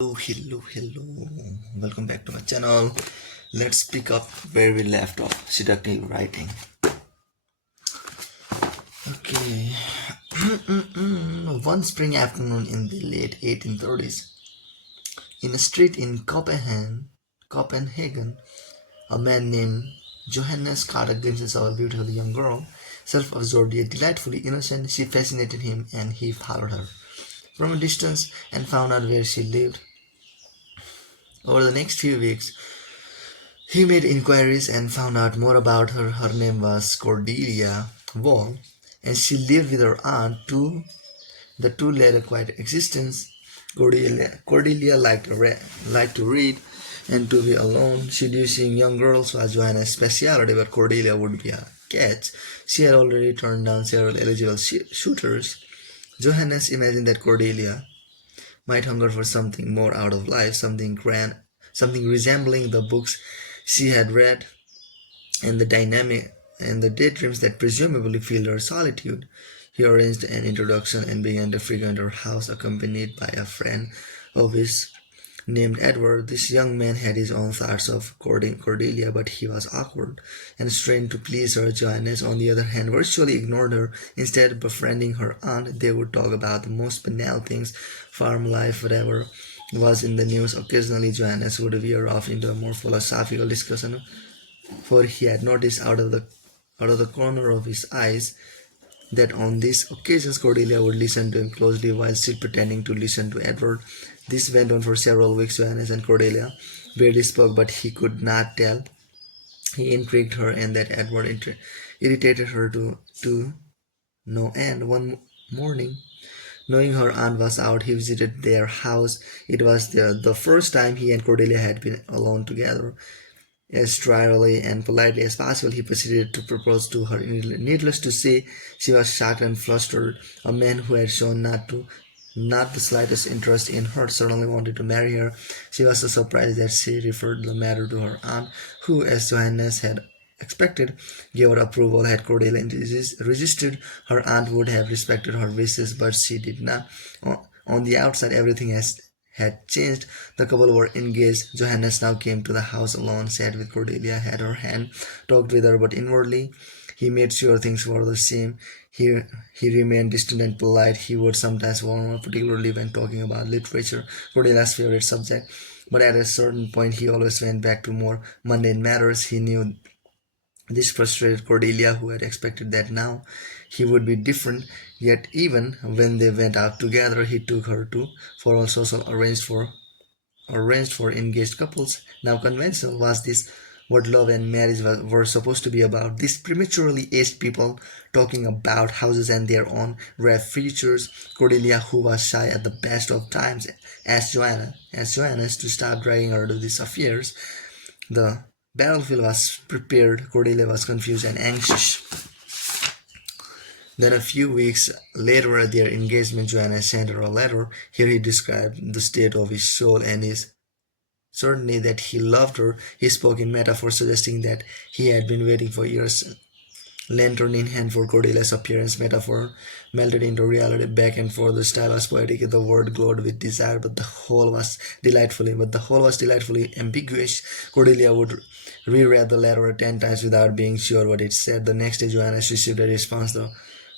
Hello. Welcome back to my channel. Let's pick up where we left off. Seductive writing. Okay. One spring afternoon in the late 1830s, in a street in Copenhagen, a man named Johannes caught a glimpse of a beautiful young girl. Self-absorbed yet delightfully innocent, she fascinated him and he followed her from a distance and found out where she lived. Over the next few weeks, he made inquiries and found out more about her. Her name was Cordelia Wall, and she lived with her aunt too. The two led a quiet existence. Cordelia liked to read and to be alone. Seducing young girls was Joanna's specialty, but Cordelia would be a catch. She had already turned down several eligible suitors. Johannes imagined that Cordelia might hunger for something more out of life, something grand, something resembling the books she had read, and the dynamic and the daydreams that presumably filled her solitude. He arranged an introduction and began to frequent her house, accompanied by a friend of his named Edward. This young man had his own thoughts of courting Cordelia, but he was awkward and strained to please her. Johannes, on the other hand, virtually ignored her. Instead, befriending her aunt, they would talk about the most banal things, farm life, whatever was in the news. Occasionally, Johannes would veer off into a more philosophical discussion, for he had noticed out of the corner of his eyes that on these occasions Cordelia would listen to him closely while still pretending to listen to Edward. This went on for several weeks. Johannes and Cordelia barely spoke, but he could not tell. He intrigued her, and that Edward irritated her to no end. One morning, knowing her aunt was out, he visited their house. It was the first time he and Cordelia had been alone together. As dryly and politely as possible, he proceeded to propose to her. Needless to say, she was shocked and flustered. A man who had shown not the slightest interest in her suddenly wanted to marry her. She was so surprised that she referred the matter to her aunt, who, as Johannes had expected, gave her approval. Had Cordelia resisted, her aunt would have respected her wishes, but she did not. On the outside, everything had changed. The couple were engaged. Johannes now came to the house alone, sat with Cordelia, had her hand, talked with her, but inwardly he made sure things were the same. He remained distant and polite. He would sometimes warm up, particularly when talking about literature, Cordelia's favorite subject. But at a certain point, he always went back to more mundane matters. He knew this frustrated Cordelia, who had expected that now he would be different. Yet even when they went out together, he took her to formal social arranged for engaged couples. Now conventional was this what love and marriage were supposed to be about. These prematurely aged people talking about houses and their own rare futures. Cordelia, who was shy at the best of times, asked Joanna to stop dragging her to these affairs. The battlefield was prepared. Cordelia was confused and anxious. Then a few weeks later at their engagement, Joanna sent her a letter. Here he described the state of his soul and his certainty that he loved her. He spoke in metaphor, suggesting that he had been waiting for years. Lantern in hand for Cordelia's appearance, metaphor melted into reality, back and forth. The style was poetic, the word glowed with desire, but the whole was delightfully ambiguous. Cordelia would reread the letter 10 times without being sure what it said. The next day, Joanna received a response.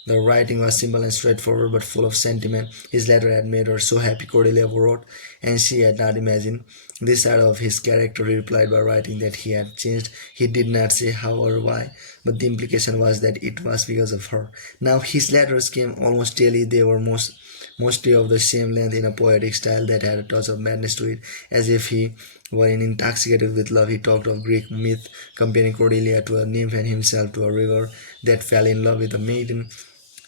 The writing was simple and straightforward, but full of sentiment. His letter had made her so happy, Cordelia wrote, and she had not imagined this side of his character. He replied by writing that he had changed. He did not say how or why, but the implication was that it was because of her. Now his letters came almost daily. They were mostly of the same length, in a poetic style that had a touch of madness to it, as if he were intoxicated with love. He talked of Greek myth, comparing Cordelia to a nymph and himself to a river that fell in love with a maiden.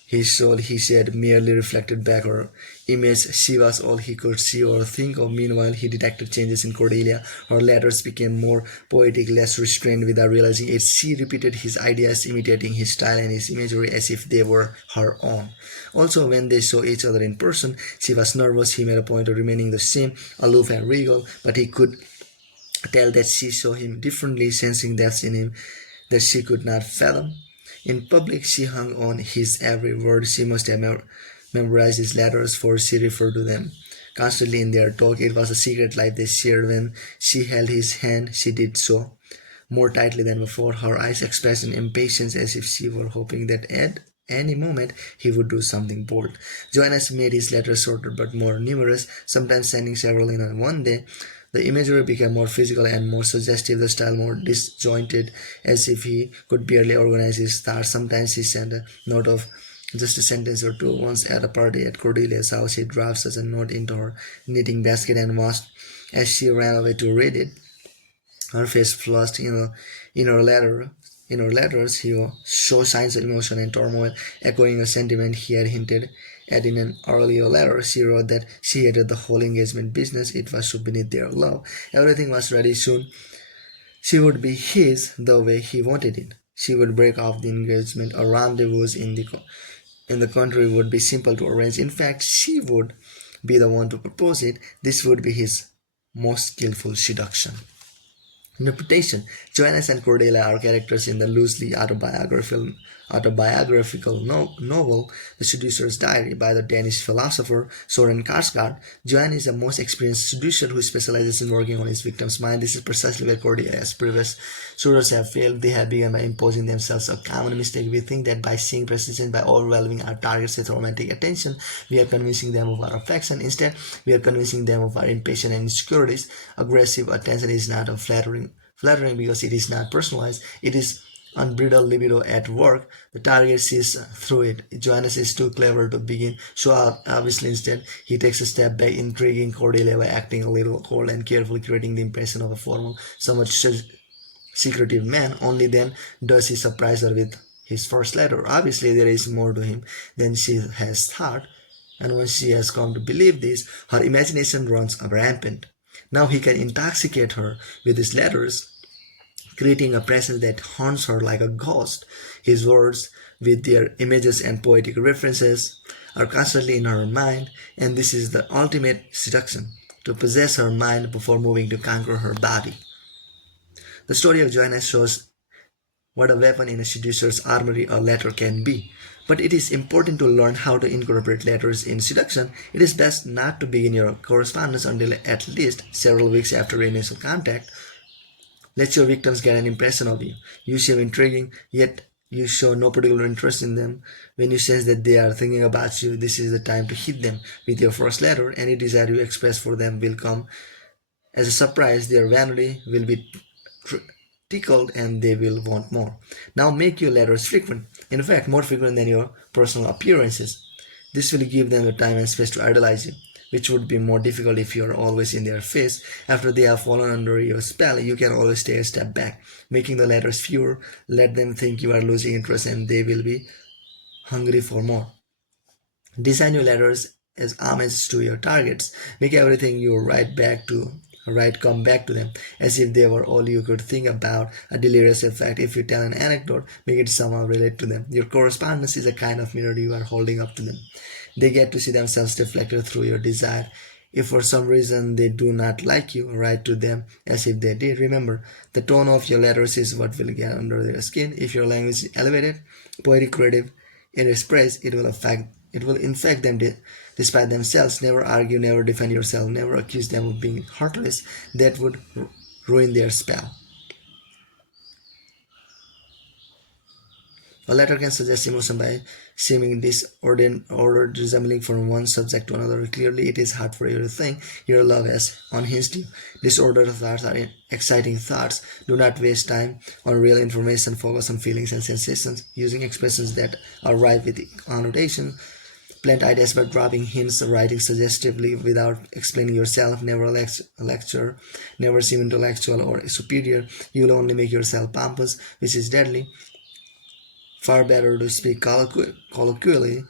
His soul, he said, merely reflected back her image. She was all he could see or think of. Meanwhile, he detected changes in Cordelia. Her letters became more poetic, less restrained. Without realizing it, she repeated his ideas, imitating his style and his imagery as if they were her own. Also, when they saw each other in person, she was nervous. He made a point of remaining the same, aloof and regal, but he could tell that she saw him differently, sensing depths in him that she could not fathom. In public, she hung on his every word. She must have memorized his letters, for she referred to them constantly in their talk. It was a secret life they shared. When she held his hand, she did so more tightly than before. Her eyes expressed an impatience as if she were hoping that at any moment he would do something bold. Johannes made his letters shorter but more numerous, sometimes sending several in one day. The imagery became more physical and more suggestive, the style more disjointed, as if he could barely organize his thoughts. Sometimes he sent a note of just a sentence or two. Once at a party at Cordelia's house, he dropped such a note into her knitting basket and watched as she ran away to read it. Her face flushed. In her letters, he showed signs of emotion and turmoil, echoing a sentiment he had hinted at in an earlier letter. She wrote that she hated the whole engagement business. It was so beneath their love. Everything was ready soon. She would be his the way he wanted it. She would break off the engagement. A rendezvous in the country would be simple to arrange. In fact, she would be the one to propose it. This would be his most skillful seduction. Reputation. Johannes and Cordelia are characters in the loosely autobiographical novel The Seducer's Diary by the Danish philosopher Soren Kierkegaard. Johannes is the most experienced seducer who specializes in working on his victim's mind. This is precisely where Cordelia's previous suitors have failed. They have begun by imposing themselves a common mistake. We think that by seeing precision, by overwhelming our targets with romantic attention, we are convincing them of our affection. Instead, we are convincing them of our impatience and insecurities. Aggressive attention is not a flattering because it is not personalized. It is unbridled libido at work. The target sees through it. Johannes is too clever to begin, so obviously instead he takes a step back, intriguing Cordelia by acting a little cold and carefully creating the impression of a formal, somewhat secretive man. Only then does he surprise her with his first letter. Obviously there is more to him than she has thought, and once she has come to believe this, her imagination runs rampant. Now he can intoxicate her with his letters, creating a presence that haunts her like a ghost. His words, with their images and poetic references, are constantly in her mind, and this is the ultimate seduction, to possess her mind before moving to conquer her body. The story of Johannes shows what a weapon in a seducer's armory a letter can be. But it is important to learn how to incorporate letters in seduction. It is best not to begin your correspondence until at least several weeks after initial contact. Let your victims get an impression of you. You seem intriguing, yet you show no particular interest in them. When you sense that they are thinking about you, this is the time to hit them with your first letter. Any desire you express for them will come as a surprise. Their vanity will be tickled and they will want more. Now make your letters frequent. In fact, more frequent than your personal appearances. This will give them the time and space to idolize you, which would be more difficult if you are always in their face. After they have fallen under your spell, you can always take a step back, making the letters fewer. Let them think you are losing interest and they will be hungry for more. Design your letters as homage to your targets. Make everything you write come back to them, as if they were all you could think about. A delirious effect. If you tell an anecdote, make it somehow relate to them. Your correspondence is a kind of mirror you are holding up to them. They get to see themselves reflected through your desire. If for some reason they do not like you, write to them as if they did. Remember, the tone of your letters is what will get under their skin. If your language is elevated, poetic, creative, in its praise, it will infect them despite themselves. Never argue, never defend yourself, never accuse them of being heartless. That would ruin their spell. A letter can suggest emotion by seeming disordered, resembling from one subject to another. Clearly, it is hard for you to think your love has unhinged you. Disordered thoughts are exciting thoughts. Do not waste time on real information. Focus on feelings and sensations, using expressions that are rife with connotation. Plant ideas by dropping hints, writing suggestively without explaining yourself. Never lecture, never seem intellectual or superior. You will only make yourself pompous, which is deadly. Far better to speak colloquially,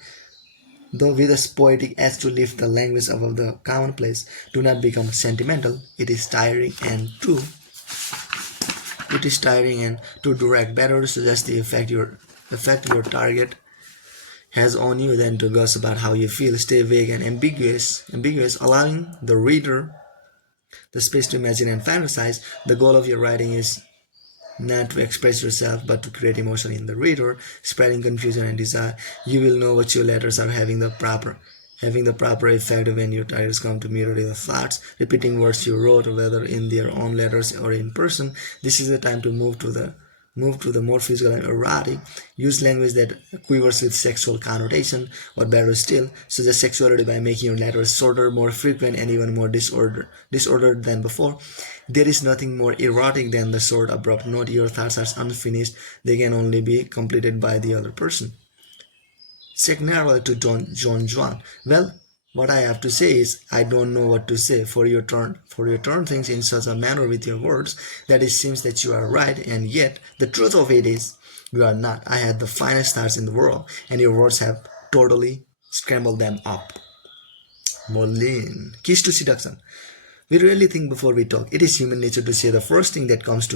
though with a poetic edge, to lift the language above the commonplace. Do not become sentimental. It is tiring and too direct. Better to suggest the effect your target has on you than to guess about how you feel. Stay vague and ambiguous, allowing the reader the space to imagine and fantasize. The goal of your writing is not to express yourself, but to create emotion in the reader, spreading confusion and desire. You will know what your letters are having the proper having the proper effect when your targets come to mirror your thoughts, repeating words you wrote, whether in their own letters or in person. This is the time to move to the more physical and erotic. Use language that quivers with sexual connotation, or better still, suggest sexuality by making your letters shorter, more frequent, and even more disordered than before. There is nothing more erotic than the short, abrupt note. Your thoughts are unfinished; they can only be completed by the other person. Signal to John Juan. Well, what I have to say is, I don't know what to say. For you turn things in such a manner with your words that it seems that you are right, and yet the truth of it is you are not. I had the finest stars in the world, and your words have totally scrambled them up. Moline. Keys to seduction. We rarely think before we talk. It is human nature to say the first thing that comes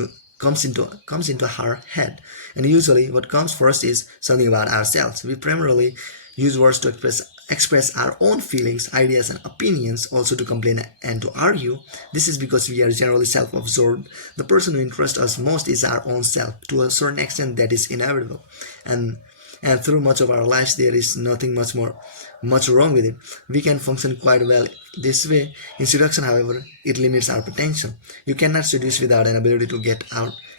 into our head, and usually what comes first is something about ourselves. We primarily use words to express our own feelings, ideas, and opinions, also to complain and to argue. This is because we are generally self-absorbed. The person who interests us most is our own self. To a certain extent, that is inevitable, and through much of our lives there is nothing much wrong with it. We can function quite well this way. In seduction, however, it limits our potential. You cannot seduce without an ability to get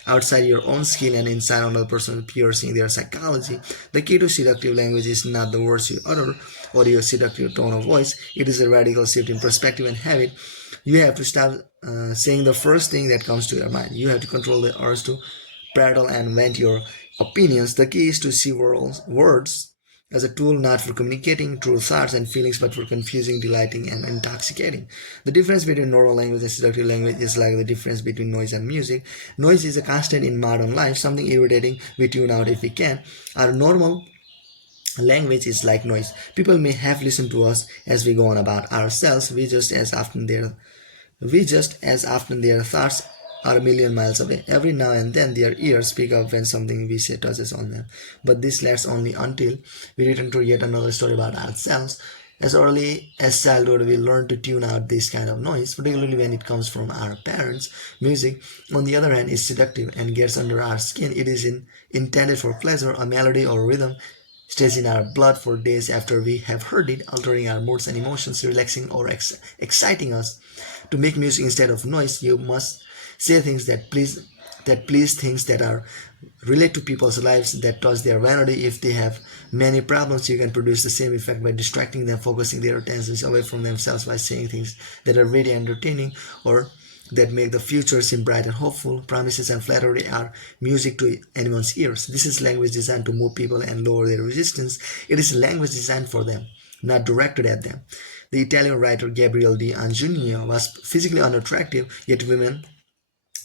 outside your own skill and inside another person, piercing their psychology. The key to seductive language is not the words you utter or your seductive tone of voice. It is a radical shift in perspective and habit. You have to stop saying the first thing that comes to your mind. You have to control the urge to prattle and vent your opinions. The key is to see words as a tool not for communicating true thoughts and feelings, but for confusing, delighting, and intoxicating. The difference between normal language and seductive language is like the difference between noise and music. Noise is a constant in modern life, something irritating we tune out if we can. Our normal language is like noise. People may have listened to us as we go on about ourselves. We just as often their thoughts are a million miles away. Every now and then their ears speak up when something we say touches on them. But this lasts only until we return to yet another story about ourselves. As early as childhood, we learn to tune out this kind of noise, particularly when it comes from our parents. Music, on the other hand, is seductive and gets under our skin. It is intended for pleasure. A melody or rhythm stays in our blood for days after we have heard it, altering our moods and emotions, relaxing or exciting us. To make music instead of noise, you must say things that please, things that are relate to people's lives, that touch their vanity. If they have many problems, you can produce the same effect by distracting them, focusing their attentions away from themselves by saying things that are really entertaining or that make the future seem bright and hopeful. Promises and flattery are music to anyone's ears. This is language designed to move people and lower their resistance. It is language designed for them, not directed at them. The Italian writer Gabriele d'Annunzio was physically unattractive, yet women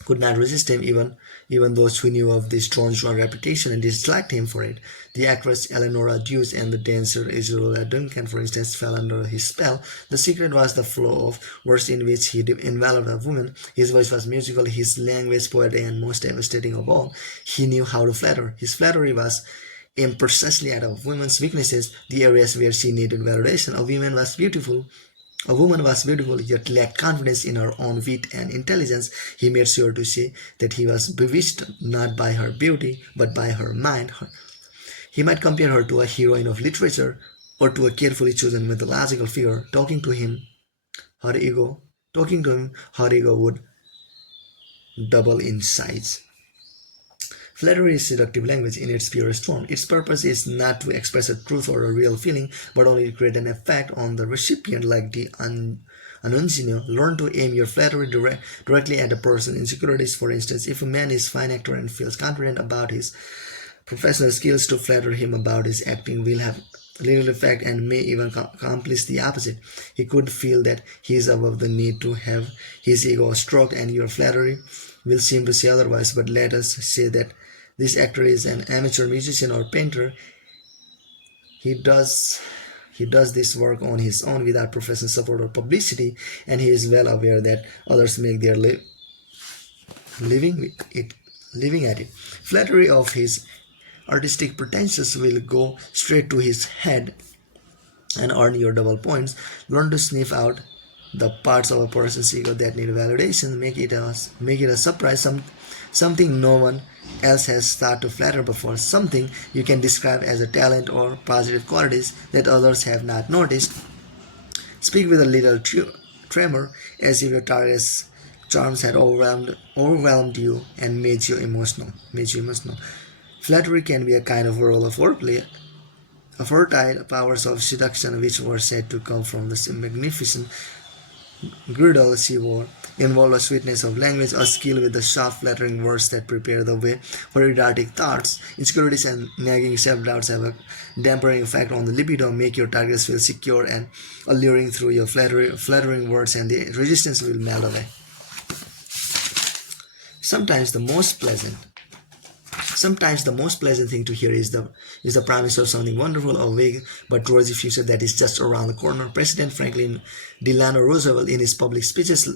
could not resist him, even those who knew of his Don Juan reputation and disliked him for it. The actress Eleonora Duse and the dancer Isadora Duncan, for instance, fell under his spell. The secret was the flow of words in which he enveloped a woman. His voice was musical, his language poetic, and most devastating of all, he knew how to flatter. His flattery was aimed precisely at a woman's weaknesses, the areas where she needed validation. A woman was beautiful, yet lacked confidence in her own wit and intelligence. He made sure to say that he was bewitched not by her beauty, but by her mind. He might compare her to a heroine of literature or to a carefully chosen mythological figure. Talking to him, her ego would double in size. Flattery is seductive language in its purest form. Its purpose is not to express a truth or a real feeling, but only to create an effect on the recipient, like the Annunzio. Learn to aim your flattery directly at a person's insecurities. For instance, if a man is a fine actor and feels confident about his professional skills, to flatter him about his acting will have little effect and may even accomplish the opposite. He could feel that he is above the need to have his ego stroked, and your flattery will seem to say otherwise. But let us say that this actor is an amateur musician or painter. He does this work on his own without professional support or publicity, and he is well aware that others make their living at it. Flattery of his artistic pretensions will go straight to his head and earn your double points. Learn to sniff out the parts of a person's ego that need validation. Make it a surprise, something no one else has thought to flatter before, something you can describe as a talent or positive qualities that others have not noticed. Speak with a little tremor, as if your target's charms had overwhelmed you and made you emotional. Flattery can be a kind of role of foreplay, a fertile powers of seduction which were said to come from the magnificent girdle she wore, involved a sweetness of language, a skill with the sharp flattering words that prepare the way for erratic thoughts. Insecurities and nagging self-doubts have a dampening effect on the libido, make your targets feel secure and alluring through your flattering words, and the resistance will melt away. Sometimes the most pleasant Sometimes the most pleasant thing to hear is the promise of something wonderful or vague but rosy future that is just around the corner. President Franklin Delano Roosevelt, in his public speeches,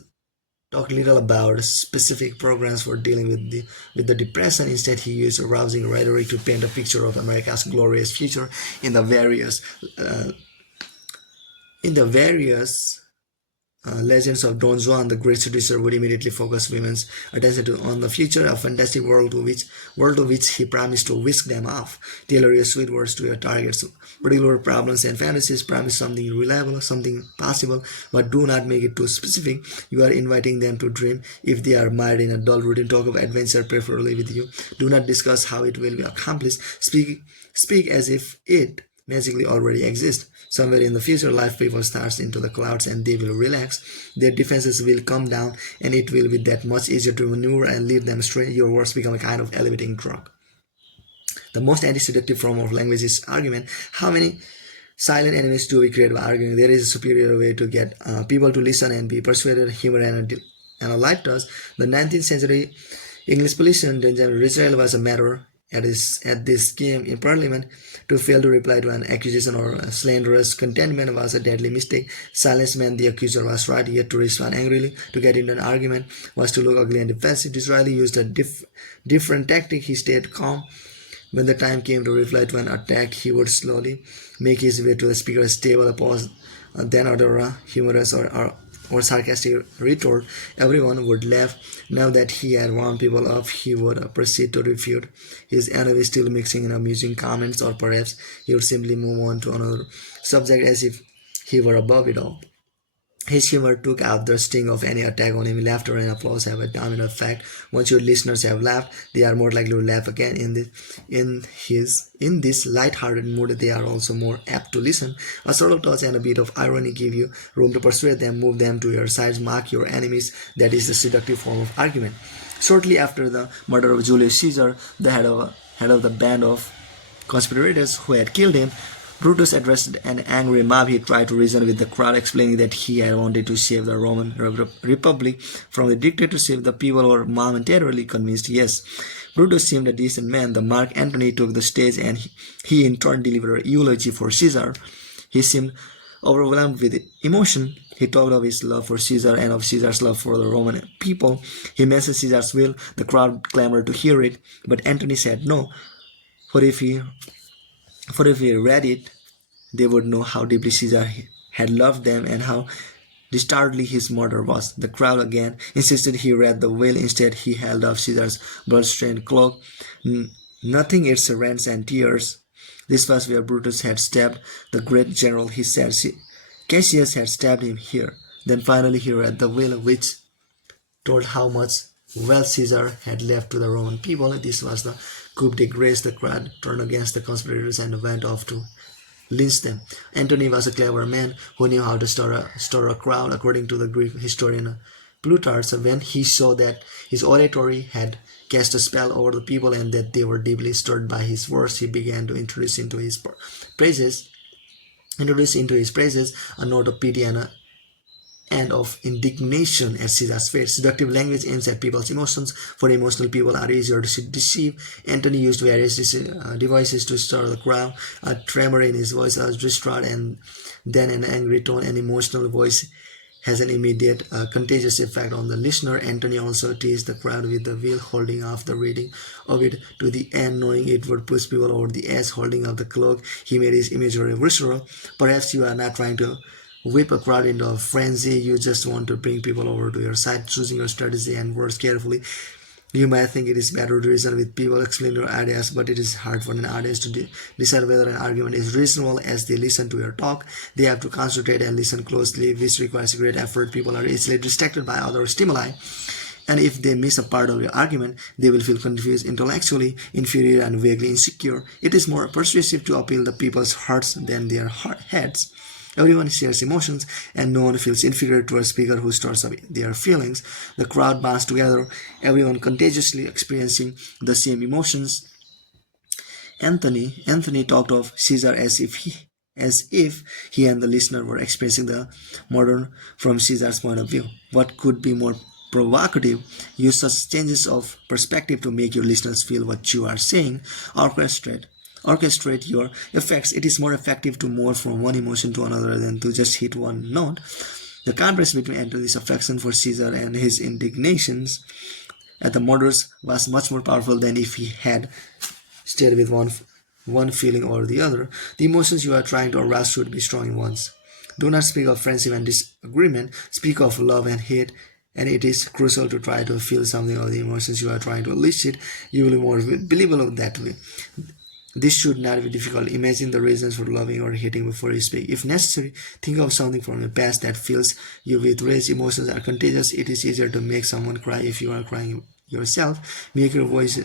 talked little about specific programs for dealing with the depression. Instead, he used a rousing rhetoric to paint a picture of America's glorious future in the various uh, legends of Don Juan, the great seducer, would immediately focus women's attention on the future, a fantastic world to which he promised to whisk them off. Tailor your sweet words to your target's particular problems and fantasies. Promise something reliable, something possible, but do not make it too specific. You are inviting them to dream. If they are mired in a dull routine, talk of adventure, preferably with you. Do not discuss how it will be accomplished. Speak as if it magically already exists. Somewhere in the future, life people starts into the clouds and they will relax. Their defenses will come down and it will be that much easier to maneuver and lead them astray. Your words become a kind of elevating drug. The most anti-seductive form of language is argument. How many silent enemies do we create by arguing? There is a superior way to get people to listen and be persuaded. Humor and a light touch. The 19th century English politician Benjamin Disraeli was a matter at this game in Parliament. To fail to reply to an accusation or a slanderous contentment was a deadly mistake. Silence meant the accuser was right, yet to respond angrily, to get into an argument, was to look ugly and defensive. Disraeli used a different tactic. He stayed calm. When the time came to reply to an attack, he would slowly make his way to the speaker's table, a pause, then utter a humorous or sarcastic retort. Everyone would laugh. Now that he had wound people up, he would proceed to refute his enemy, still mixing in amusing comments, or perhaps he would simply move on to another subject as if he were above it all. His humor took out the sting of any attack on him. Laughter and applause have a domino effect. Once your listeners have laughed, they are more likely to laugh again. In this light-hearted mood, they are also more apt to listen. A subtle touch and a bit of irony give you room to persuade them, move them to your side, mock your enemies. That is the seductive form of argument. Shortly after the murder of Julius Caesar, the head of the band of conspirators who had killed him, Brutus addressed an angry mob. He tried to reason with the crowd, explaining that he had wanted to save the Roman Republic from the dictatorship. The people were momentarily convinced. Yes, Brutus seemed a decent man. The Mark Antony took the stage, and he in turn delivered a eulogy for Caesar. He seemed overwhelmed with emotion. He talked of his love for Caesar and of Caesar's love for the Roman people. He mentioned Caesar's will. The crowd clamored to hear it, but Antony said no. For if he read it, they would know how deeply Caesar had loved them and how dastardly his murder was. The crowd again insisted he read the will. Instead, he held up Caesar's blood-stained cloak. Nothing its rents and tears. This was where Brutus had stabbed the great general. He said Cassius had stabbed him here. Then finally he read the will, which told how much wealth Caesar had left to the Roman people. This was the coup de grace. The crowd turned against the conspirators and went off to lynch them. Antony was a clever man who knew how to stir a crowd. According to the Greek historian Plutarch, when he saw that his oratory had cast a spell over the people and that they were deeply stirred by his words, he began to introduce into his praises a note of pity and of indignation at Caesar's fate. Seductive language aims at people's emotions, for emotional people are easier to deceive. Antony used various devices to stir the crowd. A tremor in his voice, a distraught and then an angry tone. An emotional voice has an immediate contagious effect on the listener. Antony also teased the crowd with the will, holding off the reading of it to the end, knowing it would push people over the edge. Holding up the cloak, he made his imagery visceral. Perhaps you are not trying to whip a crowd into a frenzy. You just want to bring people over to your side. Choosing your strategy and words carefully You might think it is better to reason with people, explain your ideas, but it is hard for an audience to decide whether an argument is reasonable. As they listen to your talk, they have to concentrate and listen closely, which requires great effort. People are easily distracted by other stimuli, and if they miss a part of your argument, they will feel confused, intellectually inferior, and vaguely insecure. It is more persuasive to appeal to people's hearts than their heads. Everyone shares emotions, and no one feels inferior to a speaker who stirs up their feelings. The crowd bonds together, everyone contagiously experiencing the same emotions. Anthony talked of Caesar as if he and the listener were experiencing the modern from Caesar's point of view. What could be more provocative? Use such changes of perspective to make your listeners feel what you are saying. Orchestrate your effects. It is more effective to move from one emotion to another than to just hit one note. The contrast between Antony's affection for Caesar and his indignations at the murders was much more powerful than if he had stayed with one feeling or the other. The emotions you are trying to arouse should be strong ones. Do not speak of friendship and disagreement. Speak of love and hate. And it is crucial to try to feel something of the emotions you are trying to elicit. You will be more believable that way. This should not be difficult. Imagine the reasons for loving or hating before you speak. If necessary, think of something from your past that fills you with rage. Emotions are contagious. It is easier to make someone cry if you are crying yourself. Make your voice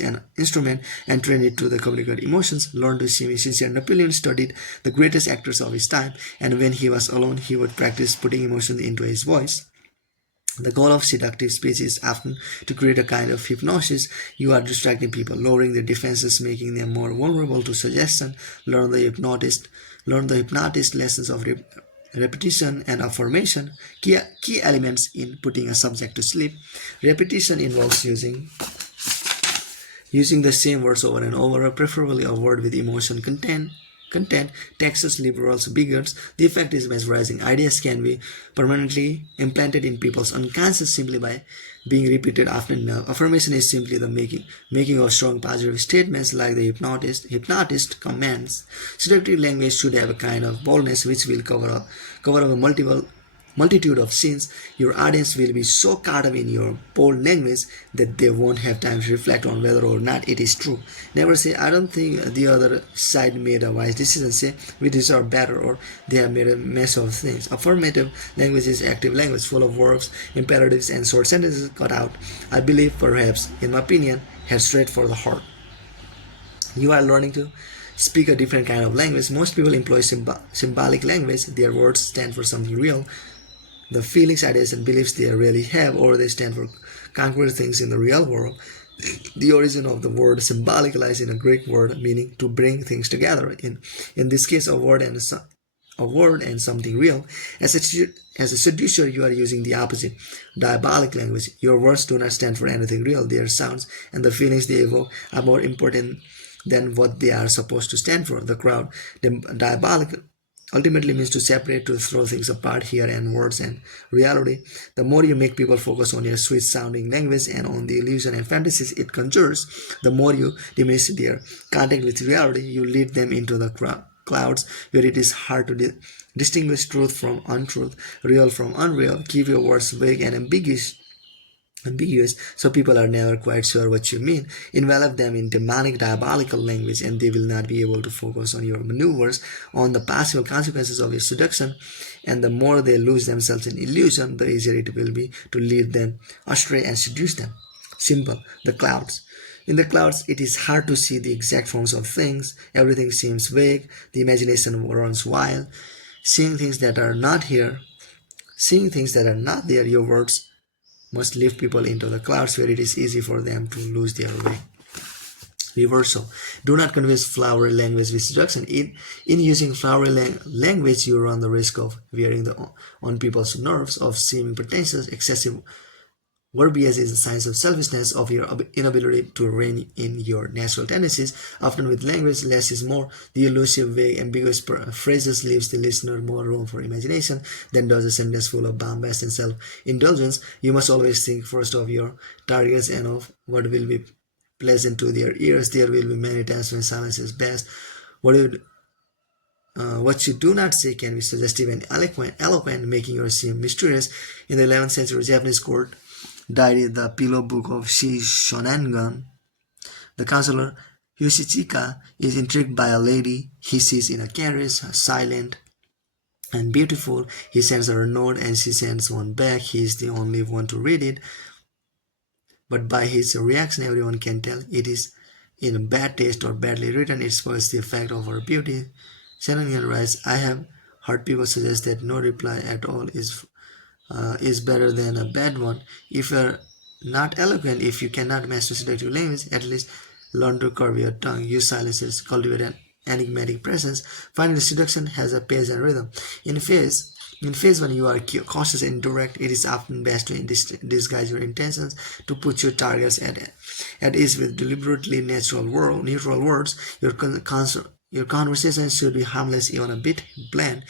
an instrument and train it to the communicate emotions. Learn to seem sincere. Napoleon studied the greatest actors of his time, and when he was alone, he would practice putting emotion into his voice. The goal of seductive speech is often to create a kind of hypnosis. You are distracting people, lowering their defenses, making them more vulnerable to suggestion. Learn the hypnotist lessons of repetition and affirmation. Key elements in putting a subject to sleep. Repetition involves using the same words over and over, preferably a word with emotion content. Texas liberals, bigots. The effect is mesmerizing. Ideas can be permanently implanted in people's unconscious simply by being repeated often enough. Affirmation is simply the making of strong positive statements like the hypnotist commands. Seductive language should have a kind of boldness which will cover up a multitude of sins. Your audience will be so caught up in your bold language that they won't have time to reflect on whether or not it is true. Never say, I don't think the other side made a wise decision. Say, we deserve better, or they have made a mess of things. Affirmative language is active language, full of verbs, imperatives, and short sentences cut out. I believe, perhaps, in my opinion, head straight for the heart. You are learning to speak a different kind of language. Most people employ symbolic language. Their words stand for something real, the feelings, ideas, and beliefs they really have, or they stand for concrete things in the real world. The origin of the word symbolic lies in a Greek word meaning to bring things together. In this case, a word and something real. As a seducer, you are using the opposite, diabolic language. Your words do not stand for anything real. Their sounds and the feelings they evoke are more important than what they are supposed to stand for. The crowd, the diabolic ultimately means to separate, to throw things apart here, and words and reality. The more you make people focus on your sweet sounding language and on the illusion and fantasies it conjures, the more you diminish their contact with reality. You lead them into the clouds where it is hard to distinguish truth from untruth, real from unreal. Keep your words vague and ambiguous, so people are never quite sure what you mean. Envelop them in demonic, diabolical language, and they will not be able to focus on your maneuvers, on the possible consequences of your seduction. And the more they lose themselves in illusion, the easier it will be to lead them astray and seduce them. Simple. The clouds. In the clouds, it is hard to see the exact forms of things. Everything seems vague. The imagination runs wild. Seeing things that are not there, your words must lift people into the clouds where it is easy for them to lose their way. Reversal. Do not confuse flowery language with seduction. In using flowery language, you run the risk of wearing on people's nerves, of seeming pretentious. Excessive verbiage is a sign of selfishness, of your inability to rein in your natural tendencies. Often with language, less is more. The elusive, vague, ambiguous phrases leaves the listener more room for imagination than does a sentence full of bombast and self-indulgence. You must always think first of your targets and of what will be pleasant to their ears. There will be many times when silence is best. What you do not say can be suggestive and eloquent, making you seem mysterious. In the 11th century Japanese court, Diary, the pillow book of Shishonengan. The counselor Yoshichika is intrigued by a lady he sees in a carriage, silent and beautiful. He sends her a note and she sends one back. He is the only one to read it, but by his reaction everyone can tell it is in bad taste or badly written. It spoils the effect of her beauty. Shannon writes, I have heard people suggest that no reply at all is better than a bad one. If you're not eloquent, if you cannot master seductive language, at least learn to curb your tongue, use silences, cultivate an enigmatic presence. Finally, seduction has a pace and rhythm. In phase 1, you are cautious and direct. It is often best to disguise your intentions, to put your targets at ease with deliberately neutral words. Your conversation should be harmless, even a bit bland.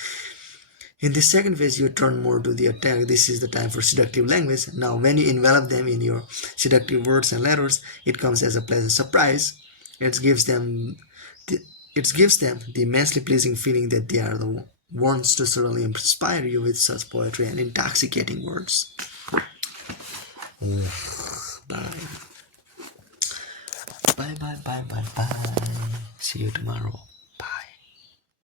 In the second phase, you turn more to the attack. This is the time for seductive language. Now, when you envelop them in your seductive words and letters, it comes as a pleasant surprise. It gives them the immensely pleasing feeling that they are the ones to suddenly inspire you with such poetry and intoxicating words. Bye. Bye. See you tomorrow.